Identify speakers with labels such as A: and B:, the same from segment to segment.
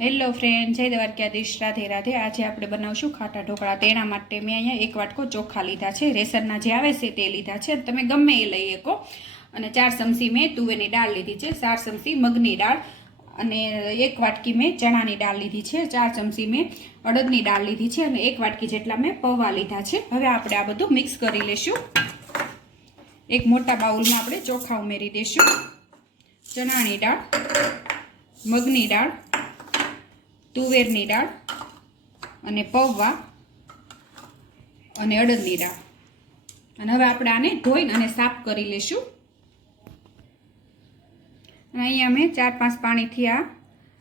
A: Hello friend જય દ્વારકાધીશ. રાધે રાધે. આજે આપણે બનાવશું ખાટા ઢોકળા. તેના માટે મેં અહીંયા એક વાટકો ચોખા લીધા છે. રેસનના જે આવે છે તે લીધા છે. તમે ગમે એ લઈ શકો. અને ચાર ચમચી મેં તુવેરની દાળ લીધી છે. ચાર ચમચી મગની દાળ. અને એક વાટકી મેં ચણાની દાળ લીધી છે. ચાર ચમચી મેં અડદની દાળ લીધી છે. અને એક વાટકી જેટલા મેં પૌવા લીધા છે. હવે આપણે આ બધું મિક્સ કરી લેશું. એક મોટા બાઉલમાં આપણે ચોખા ઉમેરી દઈશું ચણાની દાળ, મગની દાળ તુવેરની દાળ અને પૌવા અને અડદની દાળ. અને હવે આપણે આને ધોઈને અને સાફ કરી લેશું. અને અહીંયા મેં ચાર પાંચ પાણીથી આ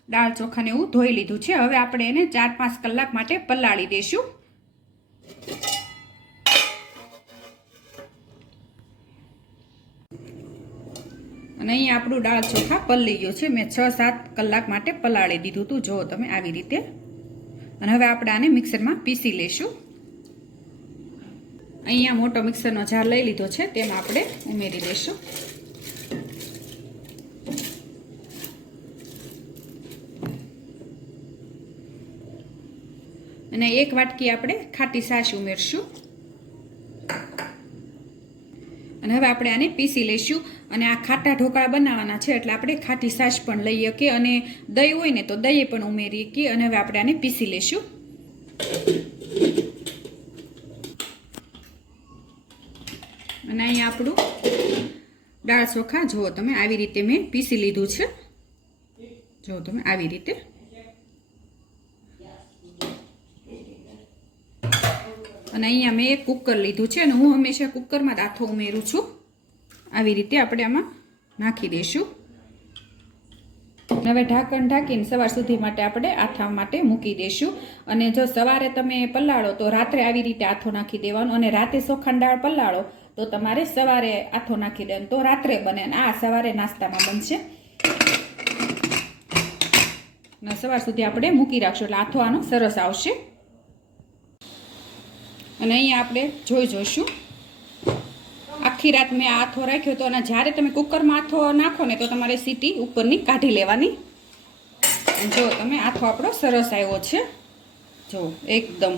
A: દાળ ચોખાને એવું ધોઈ લીધું છે. હવે આપણે એને ચાર પાંચ કલાક માટે પલાળી દઈશું અને અહીંયા આપણું દાળ ચોખા પલળી ગયું છે. મેં છ, સાત કલાક માટે પલાળી દીધું હતું જો તમે આવી રીતે. અને હવે આપણે આને મિક્સરમાં પીસી લઈશું અહીંયા મોટો મિક્સરનો જાર લઈ લીધો છે. તેમાં આપણે ઉમેરી દઈશું અને એક વાટકી આપણે ખાટી સાસ ઉમેરશું. અને હવે આપણે આને પીસી લઈશું. અને આ ખાટા ઢોકળા બનાવવાના છે, એટલે આપણે ખાટી સાસ પણ લઈ શકીએ અને દહીં હોય ને તો દહીં પણ ઉમેરી શકીએ અને હવે આપણે આને પીસી લઈશું. અને અહીંયા આપણું દાળ ચોખા, જુઓ તમે, આવી રીતે મેં પીસી લીધું છે. જુઓ તમે, આવી રીતે. અને અહીંયા મેં એક કુકર લીધું છે અને હું હંમેશા કુકરમાં આથો ઉમેરું છું. આવી રીતે આપણે આમાં નાખી દઈશું. હવે ઢાંકણ ઢાંકીને સવાર સુધી માટે આપણે આથા માટે મૂકી દઈશું. અને જો સવારે તમે પલાળો તો રાત્રે આવી રીતે આથો નાખી દેવાનો અને રાતે ચોખાની દાળ પલાળો તો તમારે સવારે આથો નાખી દેવાનો. તો રાત્રે બને આ સવારે નાસ્તામાં બનશે. સવાર સુધી આપણે મૂકી રાખશું એટલે આથો આનો સરસ આવશે. અને અહીંયા આપણે જોઈ જોઈશું. આખી રાત મેં આથો રાખ્યો હતો અને જ્યારે તમે કુકરમાં આથો નાખો ને તો તમારે સીટી ઉપરની કાઢી લેવાની. જો તમે આથો આપણો સરસ આવ્યો છે. જો, એકદમ.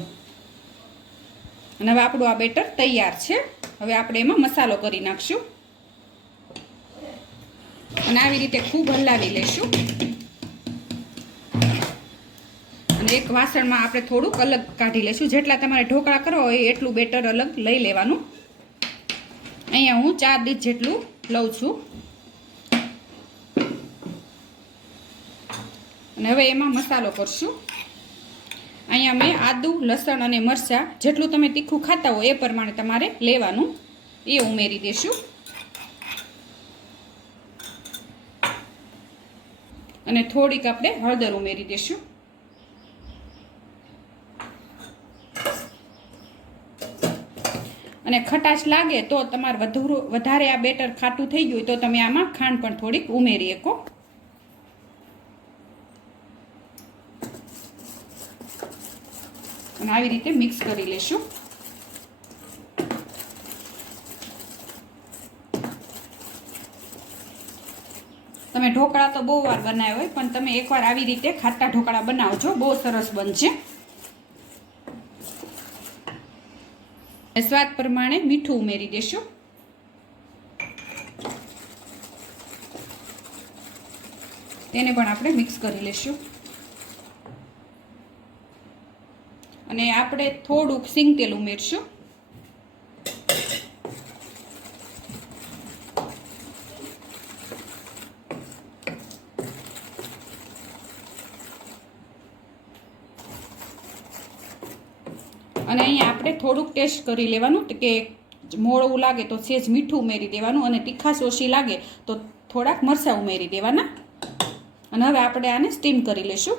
A: અને હવે આપણું આ બેટર તૈયાર છે. હવે આપણે એમાં મસાલો કરી નાખશું. અને આવી રીતે ખૂબ હલાવી લઈશું અને એક વાસણમાં આપણે થોડુંક અલગ કાઢી લઈશું જેટલા તમારે ઢોકળા કરવા હોય એટલું બેટર અલગ લઈ લેવાનું. અહીંયા હું ચાર દીઠ જેટલું લઉં છું. અને હવે એમાં મસાલો કરશું. અહીંયા મેં આદુ, લસણ અને મરચાં જેટલું તમે તીખું ખાતા હોય એ પ્રમાણે તમારે લેવાનું. એ ઉમેરી દેશું. અને થોડીક આપણે હળદર ઉમેરી દઈશું અને ખટાશ લાગે તો તમારે વધુ વધારે આ બેટર ખાટું થઈ ગયું તો તમે આમાં ખાંડ પણ થોડીક ઉમેરી શકો. અને આવી રીતે મિક્સ કરી લેશું. તમે ઢોકળા તો બહુ વાર બનાવ્યા હોય, પણ તમે એકવાર આવી રીતે ખાટા ઢોકળા બનાવજો, બહુ સરસ બનશે. સ્વાદ પ્રમાણે મીઠું ઉમેરી દેશું. તેને પણ આપણે મિક્સ કરી લેશું. અને આપણે થોડુંક સિંગ તેલ ઉમેરશું અને અહીંયા આપણે થોડુંક ટેસ્ટ કરી લેવાનું કે મોળવું લાગે તો સેજ મીઠું ઉમેરી દેવાનું અને તીખાશ ઓછી લાગે તો થોડાક મરચાં ઉમેરી દેવાના. અને હવે આપણે આને સ્ટીમ કરી લઈશું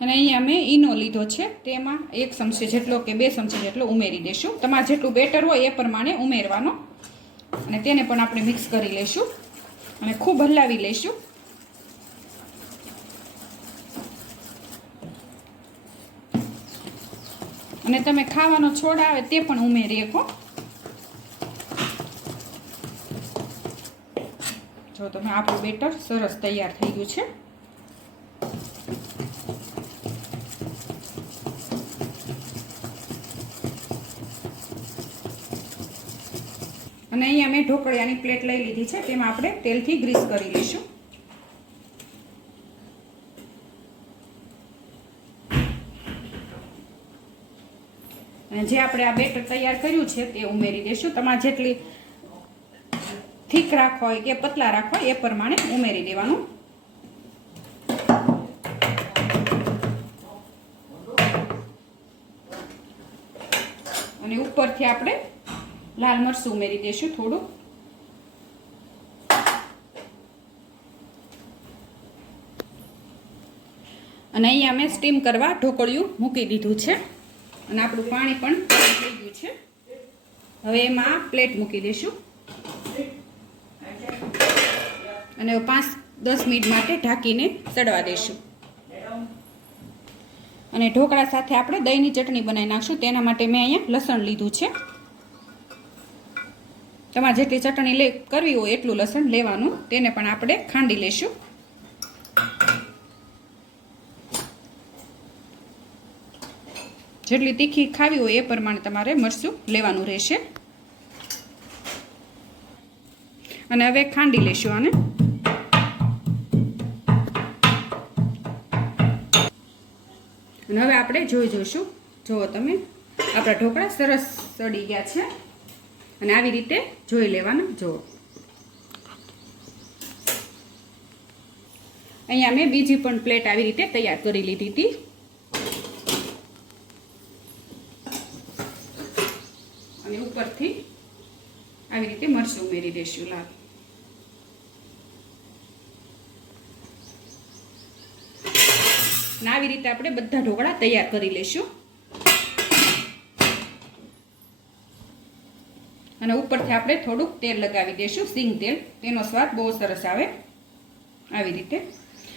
A: અને અહીંયા મેં ઈનો લીધો છે, તેમાં એક ચમચી જેટલો કે બે ચમચી જેટલો ઉમેરી દઈશું તમારે જેટલું બેટર હોય એ પ્રમાણે ઉમેરવાનો. અને તેને પણ આપણે મિક્સ કરી લઈશું અને ખૂબ હલાવી લઈશું અને તમે ખાવાનો છોડ આવે તે પણ ઉમેરી શકો જો તમે આપણું બેટર સરસ તૈયાર થઈ ગયું છે. અને અહીંયા મેં ઢોકળિયાની પ્લેટ લઈ લીધી છે, તેમાં આપણે તેલથી ગ્રીસ કરી લઈશું. જે આપણે આ બેટર તૈયાર કર્યું છે તે ઉમેરી દઈશું તમારે જેટલી થીક રાખવા હોય કે પતલા રાખવા હોય એ પ્રમાણે ઉમેરી દેવાનું. અને ઉપરથી આપણે લાલ મરચું ઉમેરી દઈશું થોડું. અને અહીંયા મેં સ્ટીમ કરવા ઢોકળિયું મૂકી દીધું છે. અને આપણું પાણી પણ થઈ ગયું છે. હવે એમાં પ્લેટ મૂકી દઈશું. અને પાંચ, દસ મિનિટ માટે ઢાંકીને ચડવા દઈશું. અને ઢોકળા સાથે આપણે દહીંની ચટણી બનાવી નાખશું. તેના માટે મેં અહીંયા લસણ લીધું છે. તમારે જેટલી ચટણી લે, કરવી હોય એટલું લસણ લેવાનું. તેને પણ આપણે ખાંડી લઈશું. જેટલી તીખી ખાવી હોય એ પ્રમાણે તમારે મરચું લેવાનું રહેશે. અને હવે ખાંડી લઈશું આને. અને હવે આપણે જોઈ જોઈશું. જુઓ તમે, આપણા ઢોકળા સરસ સડી ગયા છે. અને આવી રીતે જોઈ લેવાના, જુઓ. અહીંયા મેં બીજી પણ પ્લેટ આવી રીતે તૈયાર કરી લીધી હતી અને ઉપરથી આવી રીતે મરચું ઉમેરી દઈશું લાલ. આવી રીતે આપણે બધા ઢોકળા તૈયાર કરી લઈશું અને ઉપરથી આપણે થોડુંક તેલ લગાવી દઈશું સિંગ તેલ. તેનો સ્વાદ બહુ સરસ આવે આવી રીતે.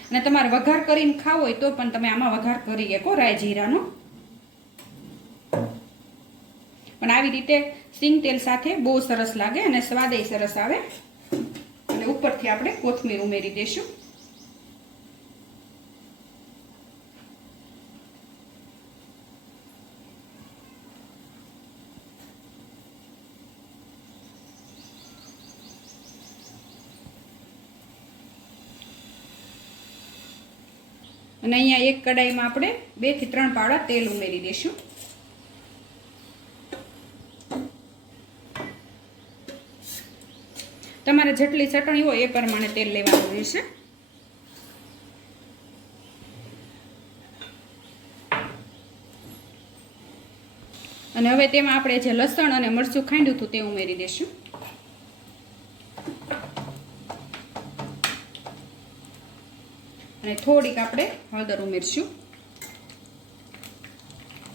A: અને તમારે વઘાર કરીને ખાવો હોય તો પણ તમે આમાં વઘાર કરી શકો રાય જીરાનો પણ આવી રીતે સિંગ તેલ સાથે બહુ સરસ લાગે અને સ્વાદ સરસ આવે. અને ઉપરથી આપણે કોથમીર ઉમેરી દઈશું અને અહીંયા એક કડાઈમાં આપણે બેથી ત્રણ પાવડા તેલ ઉમેરી દઈશું તમારે જેટલી ચટણી હોય એ પ્રમાણે તેલ લેવાનું રહેશે. અને હવે તેમાં આપણે જે લસણ અને મરચું ખાંડ્યું હતું તે ઉમેરી દઈશું અને થોડીક આપણે હળદર ઉમેરશું.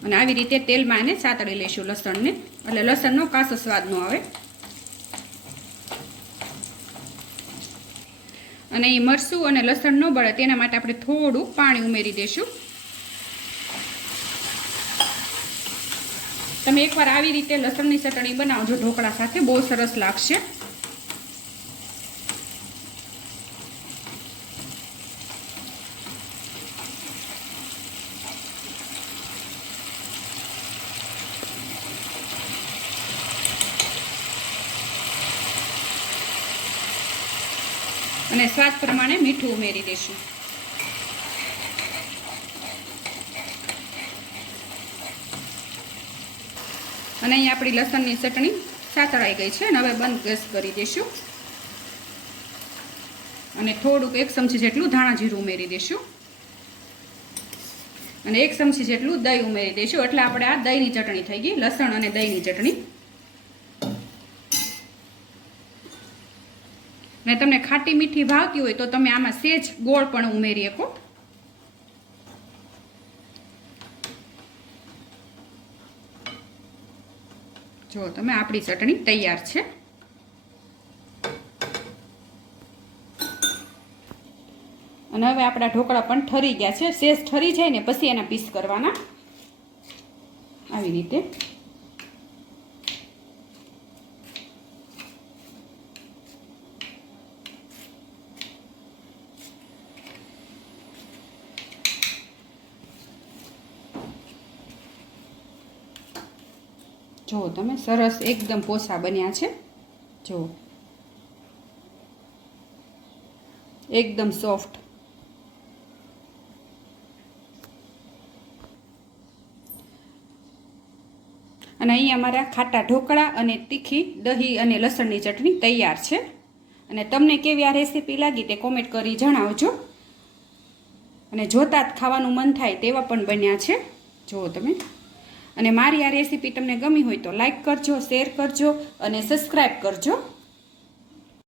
A: અને આવી રીતે તેલમાં એને સાતળી લઈશું લસણને. એટલે લસણનો કાસો સ્વાદ ન આવે. અને એ મરસું અને લસણ ન બળે તેના માટે આપણે થોડું પાણી ઉમેરી દઈશું તમે એકવાર આવી રીતે લસણની ચટણી બનાવજો ઢોકળા સાથે બહુ સરસ લાગશે. અને સ્વાદ પ્રમાણે મીઠું ઉમેરી દઈશું અને અહીં આપણી લસણની ચટણી સાતળાઈ ગઈ છે અને હવે બંધ ગેસ કરી દઈશું અને થોડુંક એક ચમચી જેટલું ધાણા જીરું ઉમેરી દઈશું અને એક ચમચી જેટલું દહીં ઉમેરી દઈશું એટલે આપણે આ દહીંની ચટણી થઈ ગઈ, લસણ અને દહીંની ચટણી. અને તમને ખાટી મીઠી ભાવતી હોય તો તમે આમાં સેજ ગોળ પણ ઉમેરી શકો. જો, તમે આપણી ચટણી તૈયાર છે. અને હવે આપણા ઢોકળા પણ ઠરી ગયા છે. સેજ ઠરી જાય ને પછી એના પીસ કરવાના. આવી રીતે. જુઓ તમે સરસ એકદમ પોસા બન્યા છે. જુઓ એકદમ સોફ્ટ. અને અહીં અમારા ખાટા ઢોકળા અને તીખી, દહીં અને લસણની ચટણી તૈયાર છે. અને તમને કેવી આ રેસીપી લાગી તે કોમેન્ટ કરી જણાવજો. અને જોતા જ ખાવાનું મન થાય તેવા પણ બન્યા છે. જુઓ તમે અને મારી આ રેસીપી તમને ગમી હોય તો લાઈક કરજો, શેર કરજો અને સબસ્ક્રાઈબ કરજો.